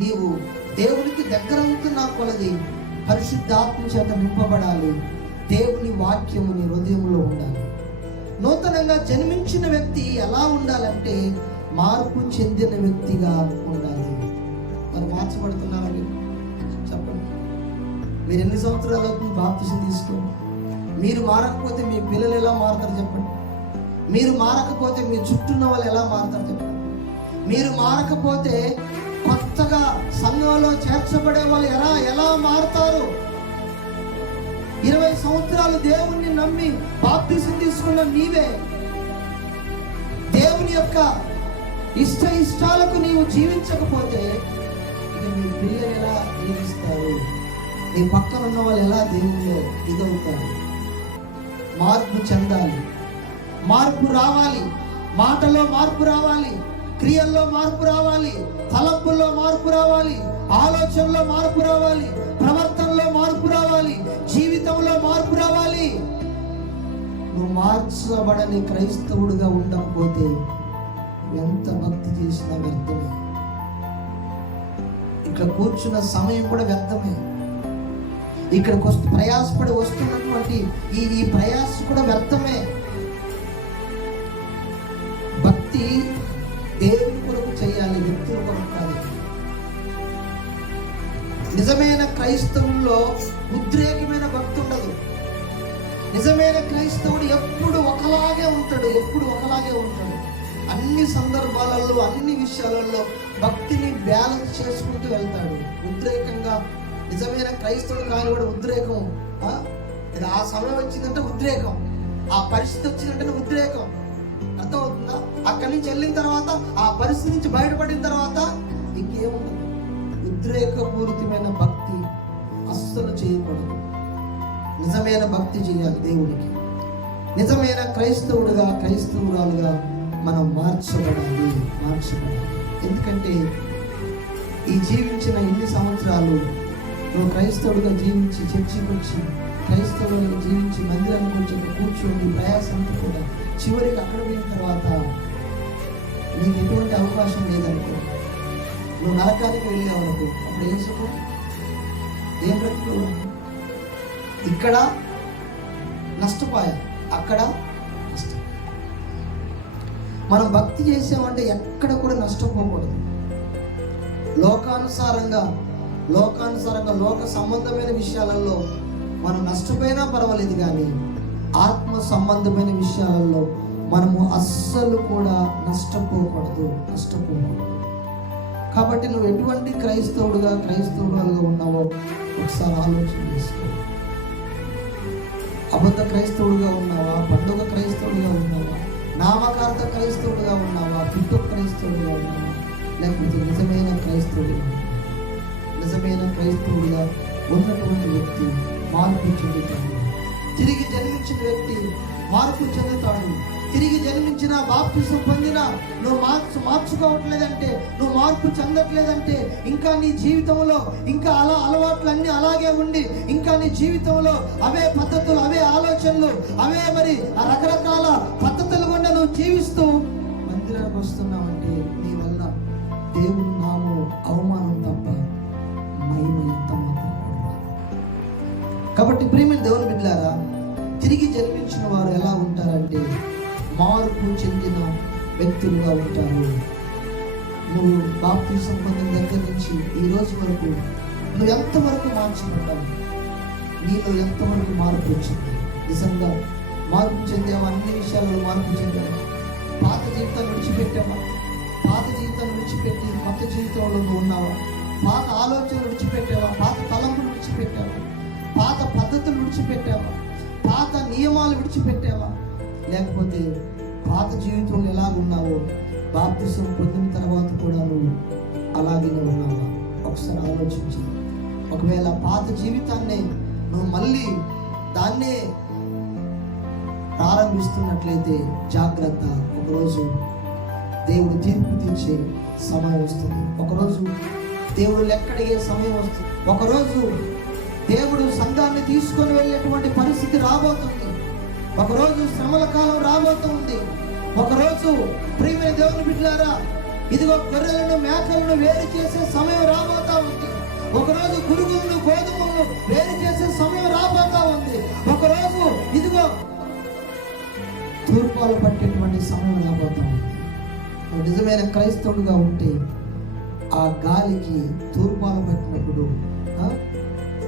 నీవు దేవునికి దగ్గర అవుతున్నా కొలది పరిశుద్ధాత్మ చేత నింపబడాలి. దేవుని వాక్యము నీ హృదయంలో ఉండాలి. నూతనంగా జన్మించిన వ్యక్తి ఎలా ఉండాలంటే మార్పు చెందిన వ్యక్తిగా ఉండాలి. మరి మార్చబడుతున్నారని చెప్పండి. మీరు ఎన్ని సంవత్సరాలు బాప్తిసం తీసుకోండి మీరు మారకపోతే మీ పిల్లలు ఎలా మారుతారు చెప్పండి. మీరు మారకపోతే మీ చుట్టూ ఉన్న వాళ్ళు ఎలా మారుతారు చెప్పండి. మీరు మారకపోతే కొత్తగా సంఘంలో చేర్చబడే వాళ్ళు ఎలా ఎలా మారుతారు? ఇరవై సంవత్సరాలు దేవుణ్ణి నమ్మి బాప్తిసం తీసుకున్న నీవే. దేవుని యొక్క ఇష్ట ఇష్టాలకు నీవు జీవించకపోతే ఇక నీ పిల్లలు ఎలా జీవిస్తారు? నీ పక్కన ఉన్న వాళ్ళు ఎలా దేవుళ్ళు ఇదవుతారు మార్పు చెందాలి. మార్పు రావాలి. మాటలో మార్పు రావాలి. క్రియల్లో మార్పు రావాలి తలంపుల్లో మార్పు రావాలి ఆలోచనలో మార్పు రావాలి ప్రవర్తనలో మార్పు రావాలి జీవితంలో మార్పు రావాలి. నువ్వు మార్చబడని క్రైస్తవుడిగా ఉండకపోతే ఎంత భక్తి చేసినా వ్యర్థమే. ఇక్కడ కూర్చున్న సమయం కూడా వ్యర్థమే. ఇక్కడికి వస్తు ప్రయాసపడి వస్తున్నటువంటి ఈ ఈ ప్రయాస కూడా వ్యర్థమే. భక్తి దేవుని కొరకు చేయాలి వ్యక్తుల కొరకు కాదు. నిజమైన క్రైస్తవుల్లో ఉద్రేకమైన భక్తి ఉండదు. నిజమైన క్రైస్తవుడు ఎప్పుడు ఒకలాగే ఉంటాడు ఎప్పుడు ఒకలాగే ఉంటాడు. అన్ని సందర్భాలలో అన్ని విషయాలలో భక్తిని బ్యాలెన్స్ చేసుకుంటూ వెళ్తాడు. ఉద్రేకంగా నిజమైన క్రైస్తవుడు కూడా ఉద్రేకం. ఆ? ఇది ఆ సమయం వచ్చిందంటే ఉద్రేకం. ఆ పరిస్థితి వచ్చిందంటే ఉద్రేకం. అర్థమవుతుందా? అక్కడి నుంచి వెళ్ళిన తర్వాత ఆ పరిస్థితి నుంచి బయటపడిన తర్వాత ఇంకేముండదు. ఉద్రేకపూరితమైన భక్తి అస్సలు చేయకూడదు. నిజమైన భక్తి చేయాలి దేవునికి. నిజమైన క్రైస్తవుడుగా క్రైస్తవురాలుగా మనం మార్చబడాలి మార్చబడాలి. ఎందుకంటే ఈ జీవించిన ఇన్ని సంవత్సరాలు నువ్వు క్రైస్తవుడిగా జీవించి చర్చికి వచ్చి క్రైస్తవులుగా జీవించి మందిరానికి వచ్చి కూర్చొని ప్రయాసంతో కూడా చివరికి అక్కడ పోయిన తర్వాత నీకు ఎటువంటి అవకాశం లేదనుకో నువ్వు నరకానికి వెళ్ళావు అనుకో అప్పుడు ఏం సుఖం ఏం బ్రతుకు ఇక్కడ నష్టపోయా అక్కడ నష్టం. మనం భక్తి చేసామంటే ఎక్కడ కూడా నష్టపోకూడదు లోకానుసారంగా లోకానుసారంగా లోక సంబంధమైన విషయాలలో మనం నష్టపోయినా పర్వాలేదు కానీ ఆత్మ సంబంధమైన విషయాలలో మనము అస్సలు కూడా నష్టపోకూడదు నష్టపోకూడదు. కాబట్టి నువ్వు ఎటువంటి క్రైస్తవుడుగా క్రైస్తవులుగా ఉన్నావో ఒకసారి ఆలోచన చేసుకో. అబద్ధ క్రైస్తవుడుగా ఉన్నావా? పండుగ క్రైస్తవుడిగా ఉన్నావా? నామకార్థ క్రైస్తవుడుగా ఉన్నావా? పిట్టు క్రైస్తవుడిగా ఉన్నావా? లేకపోతే నిజమైన క్రైస్తవుడుగా నిజమైన క్రైస్తవుడిగా ఉన్నటువంటి వ్యక్తి మార్పు చెందుతాడు. తిరిగి జన్మించిన వ్యక్తి మార్పు చెందుతాడు. తిరిగి జన్మించిన బాప్తిసం పొందిన నువ్వు మార్చు మార్చుకోవట్లేదంటే నువ్వు మార్పు చెందట్లేదంటే ఇంకా నీ జీవితంలో ఇంకా అలా అలవాట్లు అన్నీ అలాగే ఉండి ఇంకా నీ జీవితంలో అవే పద్ధతులు అవే ఆలోచనలు అవే మరి ఆ రకరకాల పద్ధతులు గుండా నువ్వు జీవిస్తూ మందిరానికి వస్తున్నావంటే నీ వల్ల దేవుని నామం అవమానం తప్ప మహిమ ఎంత మాత్రం కాబట్టి ప్రియమైన దేవుని బిడ్డారా జన్మించిన వారు ఎలా ఉంటారంటే మార్పు చెందిన వ్యక్తులుగా ఉంటారు. నువ్వు బాప్తి సంబంధం దగ్గర నుంచి ఈ రోజు వరకు నువ్వు ఎంతవరకు మార్చబడ్డావు నీలో ఎంతవరకు మార్పు వచ్చింది? నిజంగా మార్పు చెందావా? అన్ని విషయాలలో మార్పు చెందావా? పాత జీవితాన్ని విడిచిపెట్టావా? పాత జీవితాన్ని విడిచిపెట్టి కొత్త జీవితంలో నువ్వు ఉన్నావా? పాత ఆలోచనలు విడిచిపెట్టావా? పాత తలంపులు విడిచిపెట్టావా? పాత పద్ధతులు విడిచిపెట్టావా? విడిచిపెట్టావా? లేకపోతే పాత జీవితంలో ఎలాగ ఉన్నావో బాప్తిసం పొందిన తర్వాత కూడా నువ్వు అలాగే ఉన్నావా? ఒకసారి ఆలోచించి. ఒకవేళ పాత జీవితాన్నే నువ్వు మళ్ళీ దాన్నే ప్రారంభిస్తున్నట్లయితే జాగ్రత్త. ఒకరోజు దేవుడు తీర్పు తీర్చే సమయం వస్తుంది. ఒకరోజు దేవుడు లెక్కడిగే సమయం వస్తుంది. ఒకరోజు దేవుడు సంఘాన్ని తీసుకొని వెళ్ళేటువంటి పరిస్థితి రాబోతుంది. ఒకరోజు శ్రమల కాలం రాబోతుంది ఒకరోజు ప్రియమైన దేవుని బిడ్డలారా ఇదిగో గొర్రెలను మేకలను వేరు చేసే సమయం రాబోతా ఉంది. ఒకరోజు గురుగులను గోధుమలను వేరు చేసే సమయం రాబోతా ఉంది. ఒకరోజు ఇదిగో తూర్పాలు పట్టేటువంటి సమయం రాబోతా ఉంది. నిజమైన క్రైస్తవుడుగా ఉంటే ఆ గాలికి తూర్పాలు పట్టినప్పుడు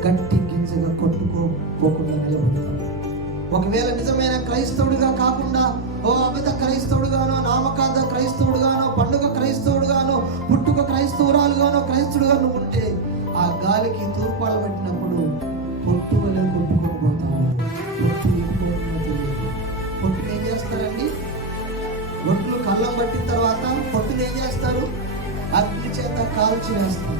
గట్టి గింజగా కొట్టుకోకుండా నిలబడతాడు ఒకవేళ నిజమైన క్రైస్తవుడిగా కాకుండా ఓ అమిత క్రైస్తవుడుగానో నామకాంత క్రైస్తవుడుగానో పండుగ క్రైస్తవుడుగానో పుట్టుక క్రైస్తవురాలుగానో క్రైస్తవుడుగా నువ్వు ఉంటే ఆ గాలికి తూర్పాలు పట్టినప్పుడు పొట్టు వల్ల కొట్టుకొని పోతావు పొట్టుని ఏం చేస్తారండి? ఒట్లు కళ్ళం పట్టిన తర్వాత పొట్టుని ఏం చేస్తారు? అగ్ని చేత కాల్చి వేస్తారు.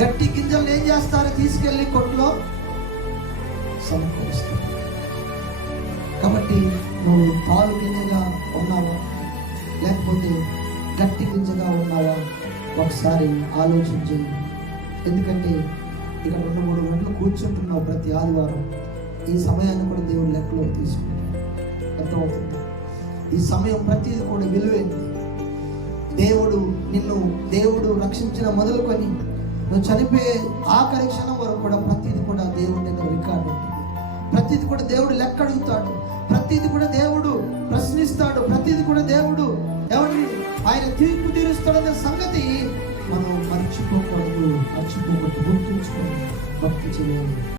గట్టి గింజలు ఏం చేస్తారు? తీసుకెళ్ళి కొట్లో సమకూరుస్తారు. కాబట్టి నువ్వు తాలు గింజగా ఉన్నావా? లేకపోతే గట్టి గింజగా ఉన్నావా? ఒకసారి ఆలోచించి. ఎందుకంటే ఇక రెండు మూడు గంటలు కూర్చుంటున్నావు ప్రతి ఆదివారం. ఈ సమయాన్ని కూడా దేవుడు లెక్కలోకి తీసుకుంటాడు. అర్థమవుతుంది? ఈ సమయం ప్రతిది కూడా విలువైంది దేవుడు నిన్ను దేవుడు రక్షించిన మొదలుకొని నువ్వు చనిపోయే ఆఖరి క్షణం వరకు కూడా ప్రతిది కూడా దేవుడిని ప్రతిది కూడా దేవుడు లెక్క అడుగుతాడు. ప్రతిది కూడా దేవుడు ప్రశ్నిస్తాడు. ప్రతిది కూడా దేవుడు ఎవరిని? ఆయన తీర్పు తీరుస్తాడనే సంగతి మనం మర్చిపోకూడదు. మర్చిపోకూడదు. గుర్తుంచుకొని భక్తి చేయాలి.